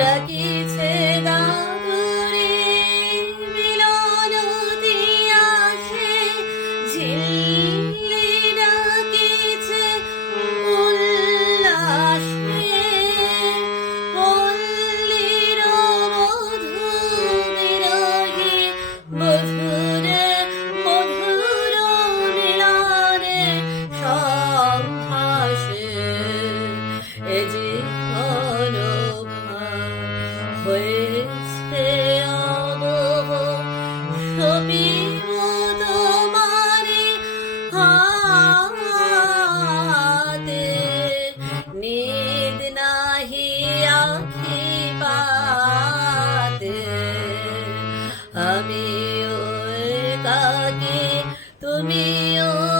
ডাকিছে হয়েছে অবহ ছবি তোমারি হাতে নিদ আমি ওই কাকে তুমি ওই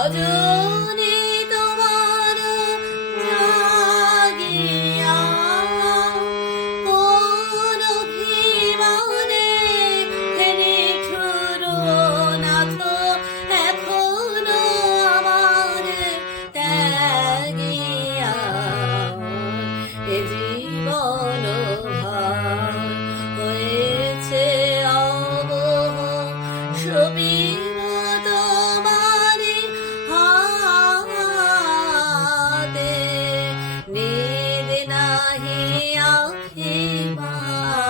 Yarın. আখি পাতে